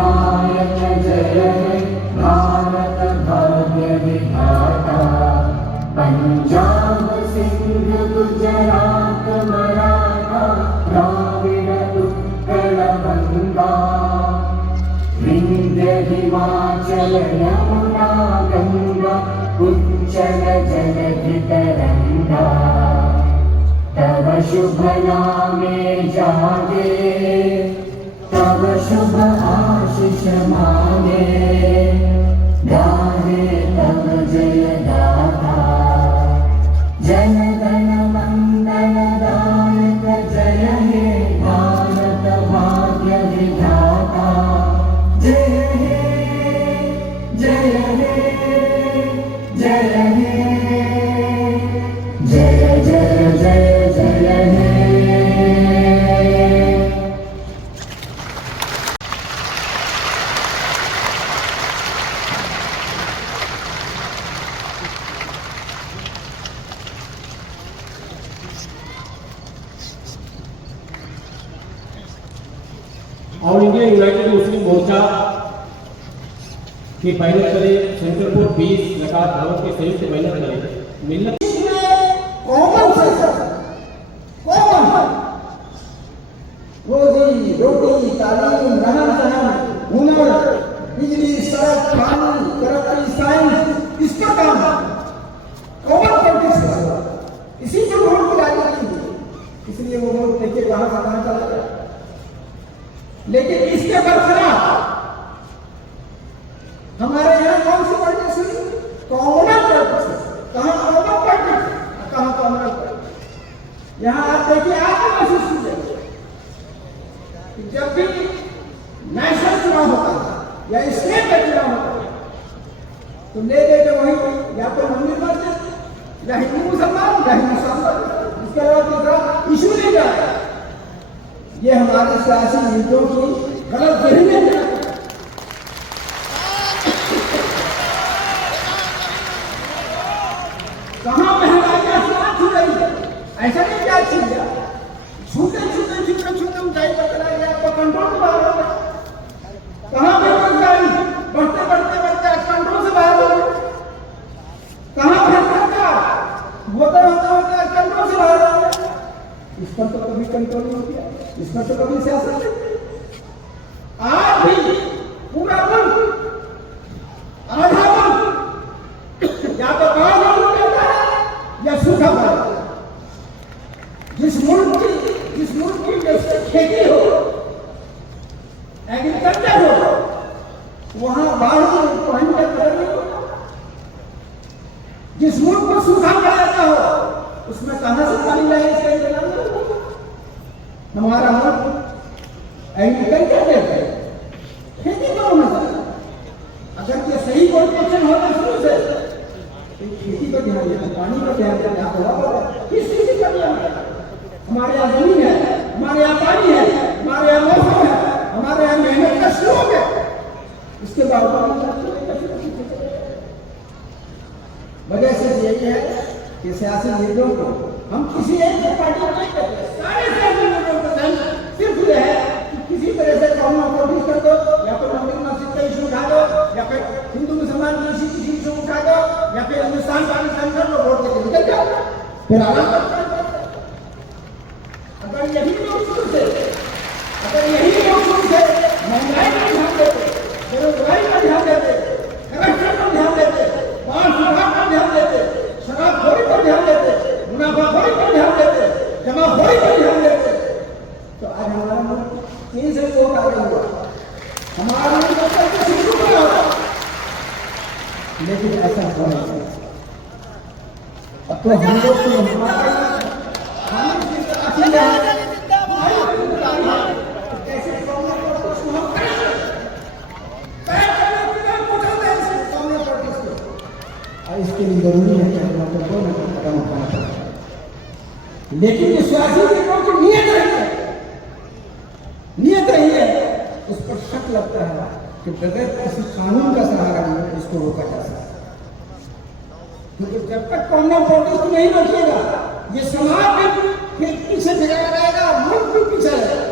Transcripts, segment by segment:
विनायक जय हे भारत भाग्य विधाता। पंजाब सिंध गुजरात मराठा द्राविड़ उत्कल बंगा। विंध्य हिमाचल यमुना गंगा उच्चल जलधि तरंगा। तव शुभ नामे जागे तव शुभ आशीष मांगे। गाहे तव जय गाथा जन गण मंगल दायक जय हे भारत भाग्य विधाता। जय हे जय हे जय हे जय जय जय जय हे। ऑल इंडिया यूनाइटेड मुस्लिम मोर्चा के बैनर तले शंकरपुर 20 लकात भवन के संयुक्त बैनर तले मिलत कॉमन सेक्टर कॉमन रोजी रोटी तालीम रहन सहन हुनर बिजली सड़क पानी तरक्की साइंस इसका काम कॉमन पॉलिटिक्स का। इसी को वोट की राजनीति की, इसलिए वो वोट देखिए कहाँ चला गया। लेकिन इसके बरखलाफ हमारे यहाँ कौन सी पॉलिटिक्स हुई? Communal politics. कहाँ कॉमन पॉलिटिक्स, कहाँ कॉमनल पॉलिटिक्स। यहाँ आप देखिए, आप महसूस कीजिए कि जब भी नेशनल चुनाव होता है या स्टेट का चुनाव होता है तो ले देते वही या तो मंदिर मस्जिद या हिंदू मुसलमान या हिंदू मुसलमान, इसके अलावा दूसरा इशू नहीं जाता। ये हमारे सियासी नीतियों की गलत फहमी है। कहाँ महंगाई आसमान छू रही है, ऐसा नहीं क्या छू गया, छूते छूते छूते छूते ऊंचाई पर चला गया, आपको कंट्रोल से बाहर हो गया। कहाँ बेरोजगारी बढ़ते बढ़ते बढ़ते कंट्रोल से बाहर हो गया। कहाँ भ्रष्टाचार होते होते होते कंट्रोल से बाहर हो गया। इस पर तो कभी कंट्रोल नहीं किया, इस पर तो कभी सियासत नहीं। आज भी पूरा मुल्क आधा मुल्क या तो बाढ़ कहता है या सूखा पड़ा। जिस मुल्क की खेती हो, एग्रीकल्चर हो, वहां बाढ़ पानी का कदर नहीं होता। जिस मुल्क को सूखा पड़ जाता हो उसमें कहां से पानी लाए इसका इंतजाम नहीं होता। हमारा मुल्क एग्रीकल्चर देता है, खेती तो होना चाहिए। अगर ये सही कॉन्ट्रिब्यूशन होता शुरू से तो खेती पर ध्यान देना, पानी पर ध्यान देना, हवा पर, किस चीज पर ध्यान देना। हमारे यहाँ जमीन है, हमारे यहाँ पानी है, हमारे यहाँ मौसम है, हमारे यहाँ मेहनत का श्लोक है। इसके बावजूद वजह से यही है कि सियासी लीडरों को हम किसी एक पार्टी को नहीं करते, सारे सियासी लीडरों को सिर्फ ये है कि किसी तरह से कौन प्रोड्यूस कर दो, या तो मंदिर मस्जिद का इशू उठा दो, या फिर हिंदू मुसलमान की किसी इशू उठा दो, या फिर हिंदुस्तान पाकिस्तान कर लो, वोट देके निकल जाओ, फिर आराम करते। अगर यही लोग शुरू से महंगाई पर ध्यान देते, बेरोजगारी पर ध्यान देते, करप्शन पर ध्यान देते, बाढ़ सुधार पर ध्यान देते, शराबखोरी पर ध्यान देते, मुनाफाखोरी पर ध्यान देते, जमाखोरी पर ध्यान देते, तो आज हमारा मुल्क 3 से 2 आगे हुआ। हमारा मुल्क शुरू किया होगा, लेकिन ऐसा हो नहीं। अब तो हम लोग इसके लिए जरूरी है कि हम लोगों को कदम उठाना पड़ेगा। लेकिन जो सियासी लीडरों की नियत रही है उस पर शक लगता है कि बगैर किसी कानून का सहारा लिए इसको रोका जा सकता। क्योंकि जब तक कॉमन प्रोटेस्ट नहीं रोकेगा, ये समाज भी पीछे भिगा रहेगा, मुल्क भी पीछे रहेगा,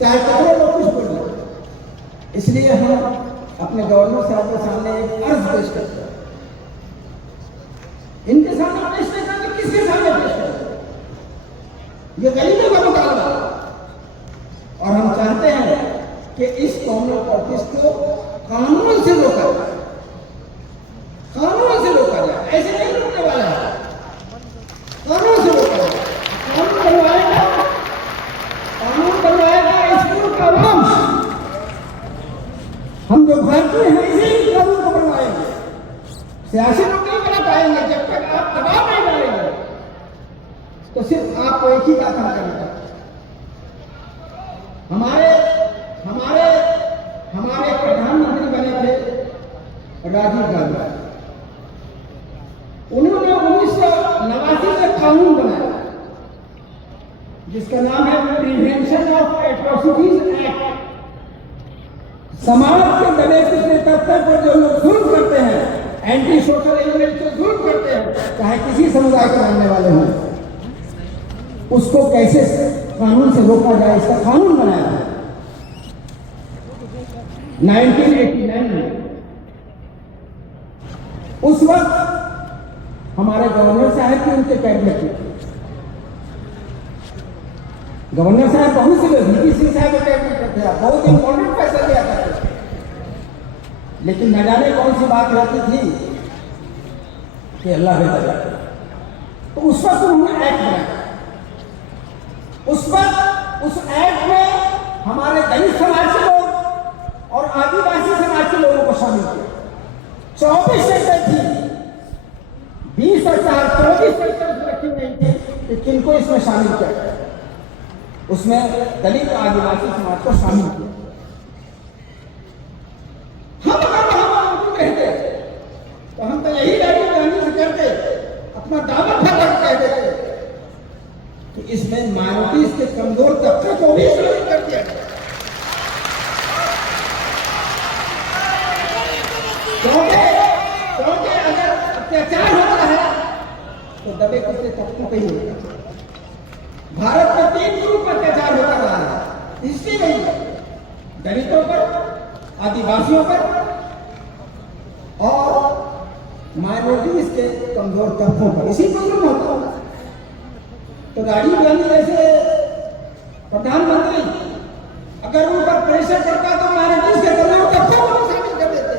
चाहे करो लोग कुछ बोलो। इसलिए हम अपने गवर्नर साहब के सामने एक अर्ज पेश करते हैं। इनके सामने पेश नहीं करते, किसके सामने पेश करते? ये गरीबों का मुकाबला, और हम चाहते हैं कि इस कॉमन ऑफिस को कानून से रोका जाए, कानून से रोका जाए, ऐसे नहीं रोकने वाला है, कानून से रोका जाए। कानून बनवाएगा स्कूल का वंश। हम जो भारतीय हैं इसी कानून को बनवाएंगे, सियासी लोग नहीं बना पाएंगे। जब तक आप दबाव नहीं डालेंगे तो सिर्फ आपको एक ही बात हम करेंगे। हमारे हमारे हमारे प्रधानमंत्री बने थे राजीव गांधी। उन्होंने 1989 से कानून बनाया जिसका नाम है प्रिवेंशन ऑफ एट्रोसिटीज एक्ट। समाज के दबे पिछले तबके पर जो लोग जुल्म करते हैं, एंटी सोशल एलिमेंट जो जुल्म करते हैं, चाहे किसी समुदाय के मानने वाले हों, उसको कैसे कानून से रोका जाए, इसका कानून बनाया है 1989 में। उस वक्त हमारे गवर्नर साहब की उनके कैबिनेट में, गवर्नर साहब बहुत से वीपी सिंह साहब के कैबिनेट में थे, बहुत इंपॉर्टेंट फैसला लिया था। लेकिन न जाने कौन सी बात रहती थी कि अल्लाह बेहतर है, तो उस वक्त उन्होंने एक्ट बनाया। उस वक्त उस एक्ट में हमारे दलित समाज के लोग और आदिवासी समाज के लोगों को शामिल किया। 24 सेक्टर थी, 20 और 4 24 सेक्टर रखी गई थी कि किनको इसमें शामिल किया गया। उसमें दलित आदिवासी समाज को शामिल किया। हम अगर वहां मौजूद रहते तो हम तो यही राजीव गांधी से करते, अपना दावा खड़ा कह देते कि इसमें माइनॉरिटीज के कमजोर तबके को भी शामिल कर दिया गया। क्योंकि अगर अत्याचार होता है तो दबे कुचले तबकों पे ही होता है। भारत में 3 ग्रुप अत्याचार होता रहा है, इसलिए नहीं, दलितों पर, आदिवासियों पर और माइनॉरिटीज के कमजोर तबकों पर, इसी पर जुल्म होता है। तो राजीव गांधी जैसे प्रधानमंत्री अगर उन पर प्रेशर करता तो माइनॉरिटीज के कमजोर तबकों को शामिल कर देते,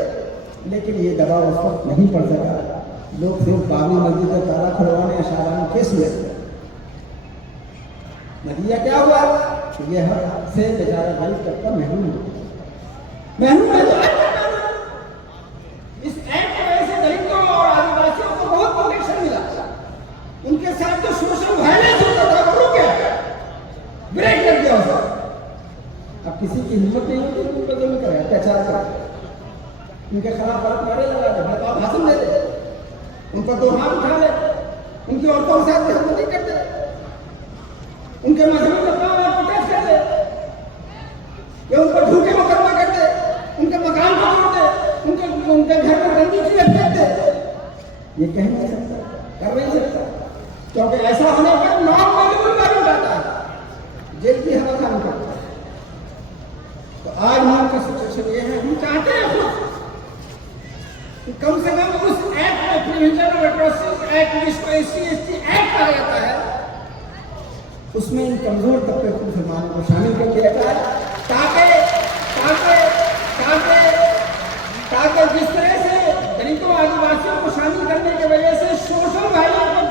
लेकिन ये दबाव उस वक्त नहीं पड़ सका। लोग सिर्फ बाबरी मस्जिद का ताला खुलवाने शाहजहां केस में, नतीजा क्या हुआ? ये हक से बेचारा दलित तबका महरूम है। इस एक्ट की वजह से दलितों और आदिवासियों को बहुत प्रोटेक्शन मिला। उनके साथ जो सोशल वायलेंस होता था वो रुक गया, ब्रेक लग गया उसका। अब किसी की हिम्मत नहीं होती उनको जुल्म करे, अत्याचार करे, उनके खिलाफ बड़े लगा दे, भड़का भाषण दे दे, उनको 2 हाथ उठा ले, उनकी औरतों के साथ बेहतरी कर दे, उनके मजहबी मकान में प्रोटेस्ट कर दे, या उनको झूठे मुकदमा कर दे, उनके मकान को तोड़ दे, उनके घर को गंदी चीजें फेंक दे। ये कह नहीं सकता, कर नहीं सकता, क्योंकि ऐसा होने पर नॉन मजबूर मालूम जाता है, जेल की हवा खानी पड़ता है। तो आज मान का सिचुएशन ये है, हम चाहते हैं खुद कम से कम उस एक्ट में, प्रिवेंशन ऑफ एट्रोसिटीज एक्ट, जिसको SC/ST एक्ट कहा जाता है, उसमें इन कमजोर तबके के मुसलमानों को शामिल कर दिया जाए, ताकि जिस तरह से दलितों आदिवासियों को शामिल करने की वजह से सोशल वायलेंस,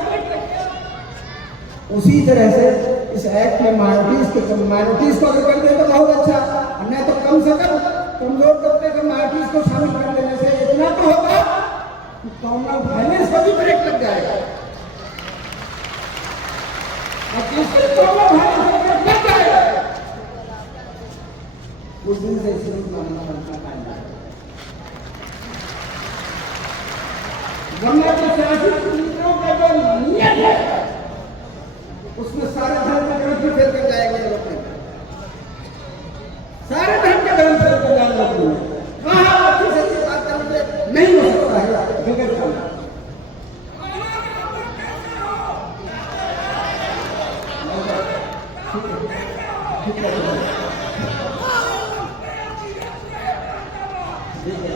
उसी तरह से इस एक्ट में माइनॉरिटीज को अगर कर दे तो बहुत अच्छा, नहीं तो कम से कम कमजोर तबके के माइनॉरिटीज को शामिल कर देने से इतना तो होगा कि कॉमन वायलेंस को भी ब्रेक लग जाएगा। उस दिन से वरना जो सियासी नीतियों का जो नियत है उसमें सारे धर्म के ग्रंथ फेल कर जाएंगे लोग, सारे धर्म के ग्रंथ फेल कर जाएंगे लोग। कहाँ अच्छी से अच्छी बात करने नहीं हो सकता है बगैर खाना। ठीक है